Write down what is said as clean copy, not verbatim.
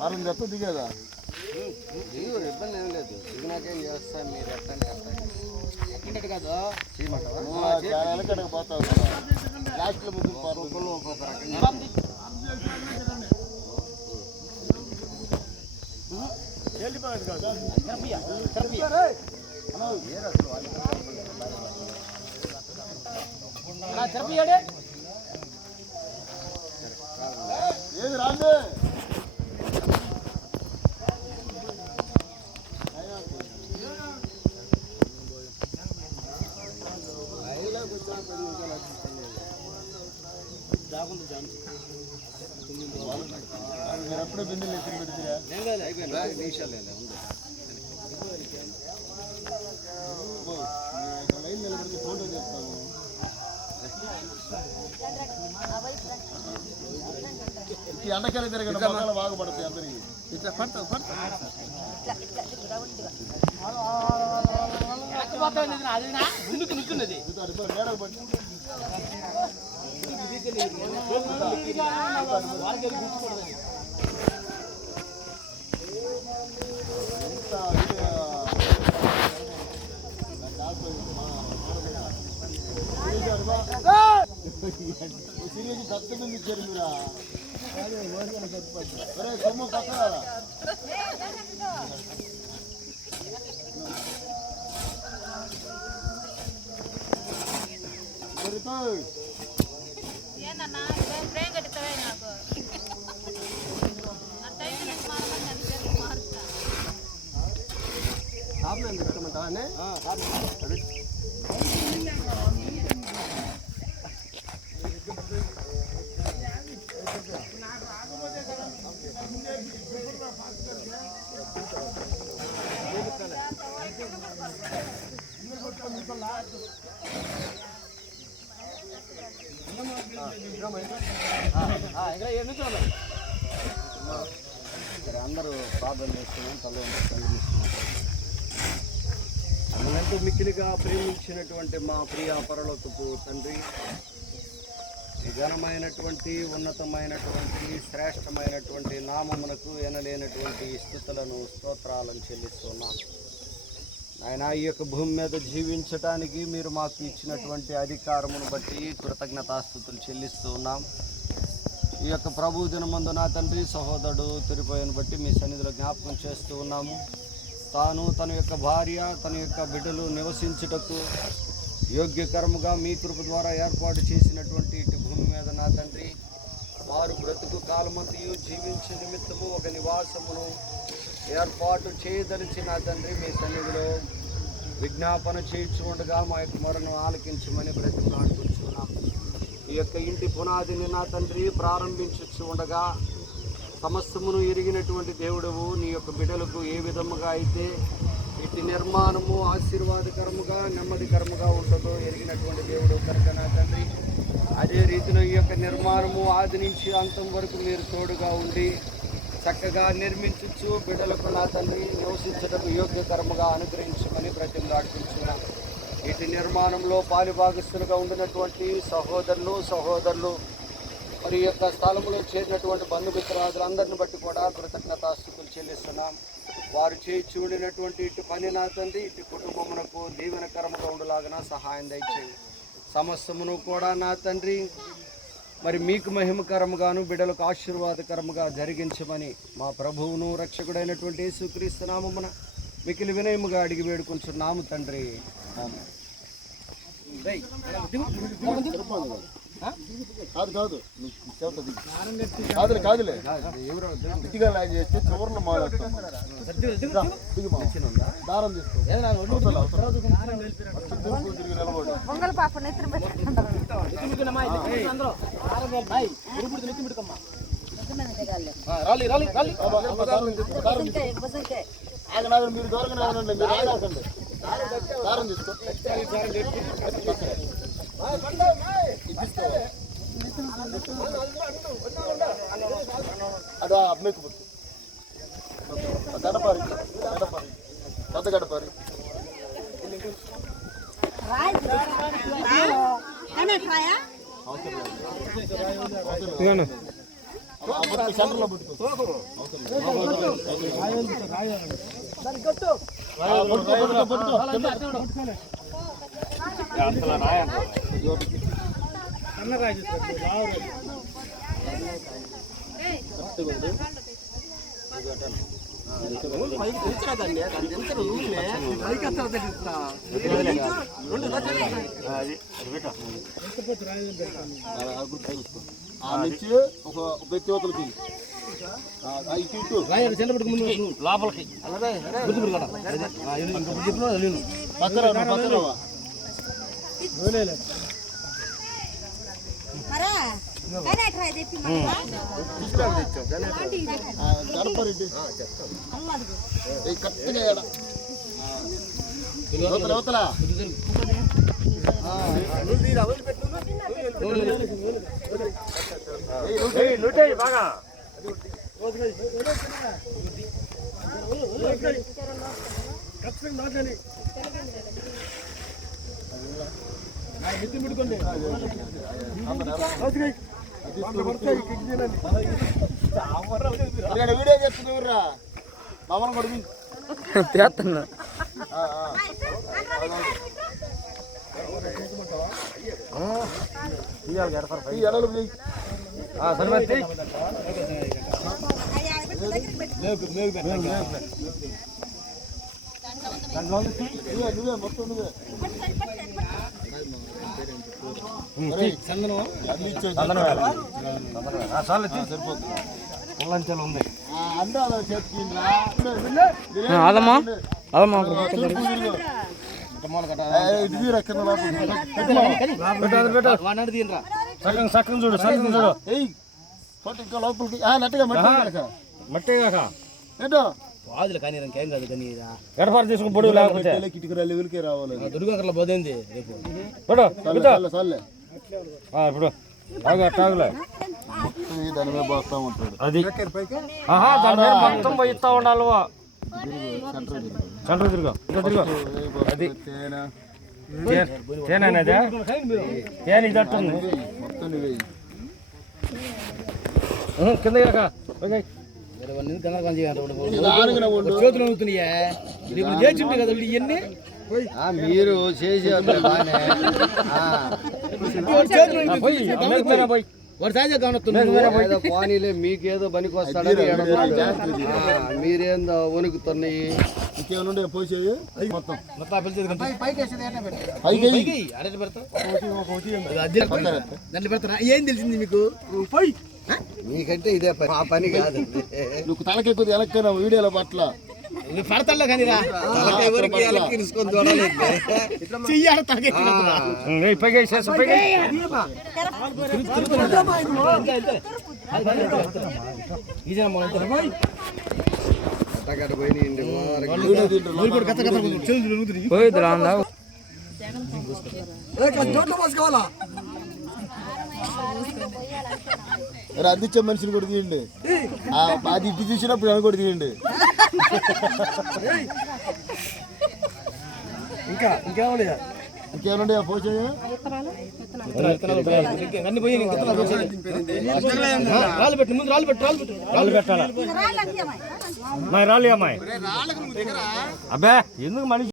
ఆరు చెప్తా దిగేదా ఇబ్బంది ఏం లేదు దిగినాకేం చేస్తా మీరు ఎట్టండి ఎక్కినట్టు కాదు వెనకడకు పోతావు లాస్ట్లో ముందు ఏది రాండి మీరు ఎప్పుడో బిందెలు ఎత్తులు పెడితే అయిపోయింది నిమిషాలు లైన్ నిలబడితే ఫోటో చేస్తాము ఎండకాయలు తిరగడం మొక్కలు బాగుపడతాయి అందరికి ఇట్లా పడతావు మేడకు పడి సీరియస్ సత్తు ఇచ్చారు మీరా సొమ్ము పక్కన అందరూ ప్రార్థన చేస్తున్నాం తల మనమెంతో మిక్కిలిగా ప్రేమించినటువంటి మా ప్రియ పరలోకపు తండ్రి ఘనమైనటువంటి ఉన్నతమైనటువంటి శ్రేష్టమైనటువంటి నామమునకు ఎనలేనటువంటి స్తుతులను స్తోత్రాలను చెల్లిస్తున్నాం. ఆయన ఈ యొక్క భూమి మీద జీవించటానికి మీరు మాకు ఇచ్చినటువంటి అధికారమును బట్టి కృతజ్ఞతాస్తుతులు చెల్లిస్తూ ఉన్నాం. ఈ యొక్క ప్రభు దినమందు నా తండ్రి సహోదరుడు తిరిపోయిన బట్టి మీ సన్నిధిలో జ్ఞాపకం చేస్తూ ఉన్నాము. తాను తన యొక్క భార్య తన యొక్క బిడ్డలు నివసించుటకు యోగ్యకరముగా మీ కృప ద్వారా ఏర్పాటు చేసినటువంటి ఇటు భూమి మీద నా తండ్రి వారు బ్రతుకు కాలమంతయు జీవించే నిమిత్తము ఒక నివాసమును ఏర్పాటు చేయదలిచి నా తండ్రి మీ సన్నిధిలో విజ్ఞాపన చేయించుకుండగా మా యొక్క మొరను ఆలకించమని బ్రతిమాడుకుంటున్నాం. ఈ యొక్క ఇంటి పునాదిని నా తండ్రి ప్రారంభించు ఉండగా సమస్తమును ఎరిగినటువంటి దేవుడవు నీ యొక్క బిడ్డలకు ఏ విధముగా అయితే ఇటు నిర్మాణము ఆశీర్వాదకరముగా నెమ్మదికరముగా ఉంటుందో ఎరిగినటువంటి దేవుడు కనుక నా తండ్రి అదే రీతిలో ఈ యొక్క నిర్మాణము ఆది నుంచి అంతం వరకు మీరు తోడుగా ఉండి చక్కగా నిర్మించచ్చు బిడ్డలకు నా తండ్రి నివసించటకు యోగ్యకరముగా అనుగ్రహించమని బ్రతిమలాడుకుంటున్నాం. ఇటు నిర్మాణంలో పాలిభాగస్తులుగా ఉండినటువంటి సహోదరులు మరి యొక్క స్థలంలో చేరినటువంటి బంధుమిత్రాదులందరిని బట్టి కూడా కృతజ్ఞతాస్తుతులు చెల్లిస్తున్నాం. వారు చేయించి ఉండినటువంటి ఇటు పని నా తండ్రి ఇటు కుటుంబమునకు దీవెనకరముగా ఉండలాగా సహాయం దయచేయండి. సమస్తమును కూడా నా తండ్రి మరి మీకు మహిమకరముగాను బిడ్డలకు ఆశీర్వాదకరముగా జరిగించమని మా ప్రభువును రక్షకుడైనటువంటి యేసుక్రీస్తు నామమున మికిలి వినయముగా అడిగి వేడుకుంటున్నాము తండ్రి. కాదులే గట్టిగా లాగ్ చేస్తే చివరిలో మాట్లాడతాం. దారం తీసుకో మీరు దూరంగా దారం తీసుకో ಅದು ಅಬ್ಬೇಕು ಬಿಟ್ಟು ಗಡಪಾರಿ ಅದು ಗಡಪಾರಿ సెంటర్లో పెట్టుకో. నుంచి ఒక వ్యక్తి అవతలకి లోపలికి గడపరెడ్డి కరెక్ట్గా అవతల బాగా వీడియో చేస్తున్నా మామూలు కొడుకు చేస్తున్నా నువ్వే మొత్తం నువ్వే అదమ్మా అదమ్మా సక్కం చూడు లోపలికి నట్టుగా మట్టి ఏంటో వాదులు కానీ ఇంకేం కాదు కానీ ఎడపాటు తీసుకుని పొడుగు లేకపోతే కిటికీ లెవెల్కే రావాలి దుర్గంకర్లో పోదేంది రేపు ఇప్పుడు తాగులే దాని మీద పోస్తా ఉంటాడు అది దాని మీద మొత్తం పోయిస్తా ఉండాలి సెంటర్ తిరుగు అది తేననేదా తేనె తట్టుంది మొత్తం కింద చేతులు అవుతున్నాయా ఇప్పుడు చేసిండు కదా ఇవన్నీ మీరు చేసి వాడు సాయంత్రం కానొస్తుంది పానీలే మీకేదో పనికి వస్తాడని మీరేందో వణుకుతున్నాయి ఇంకేమన్నా పోసేవి మొత్తం దాంట్లో పెడతారా ఏం తెలిసింది మీకు మీకంటే ఇదే పని కాదు నువ్వు తలకెక్కువ ఎలక్కన వీడియోల పట్ల పడతాలో కానీ అందించే మనిషిని కూడా తీయండి అది ఇటు చూసినప్పుడు అని కూడా తీయండి ఇంకేమన్నా పోసాయా రాళ్ళు అమ్మాయి అబ్బే ఎందుకు మనిషి